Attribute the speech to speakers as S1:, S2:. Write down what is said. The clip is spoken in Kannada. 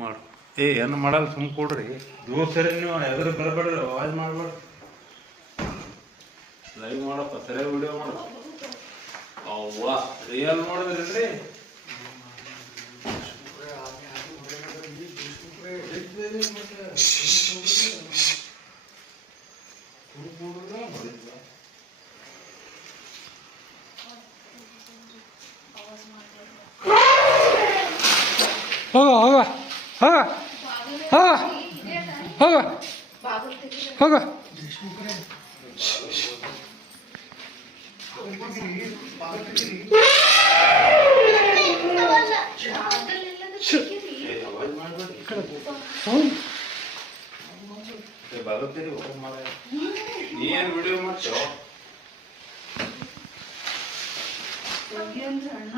S1: ಮಾಡು. ಏ ಏನು ಮಾಡಲ್ಲ ಸುಮ್ ಕೊಡ್ರಿ. ದೋಸ್ತರಿ ನೀವು ಎದುರು ಬರಬೇಡ್ರಿ ಅವಾಜ್ ಮಾಡ್ಬೇಡ ಲೈವ್ ಮಾಡಪ್ಪ ಸರಿ ವಿಡಿಯೋ ಮಾಡು. ಅವ್ವ ರಿಯಲ್ ಮಾಡಿದ್ರಿ
S2: ಹೋಗ ಹೋಗ. ಹೋಗ ಹೋಗ ಹೋಗ. ಹೋಗ.
S1: ಏನು ವಿಡಿಯೋ
S3: ಅಣ್ಣ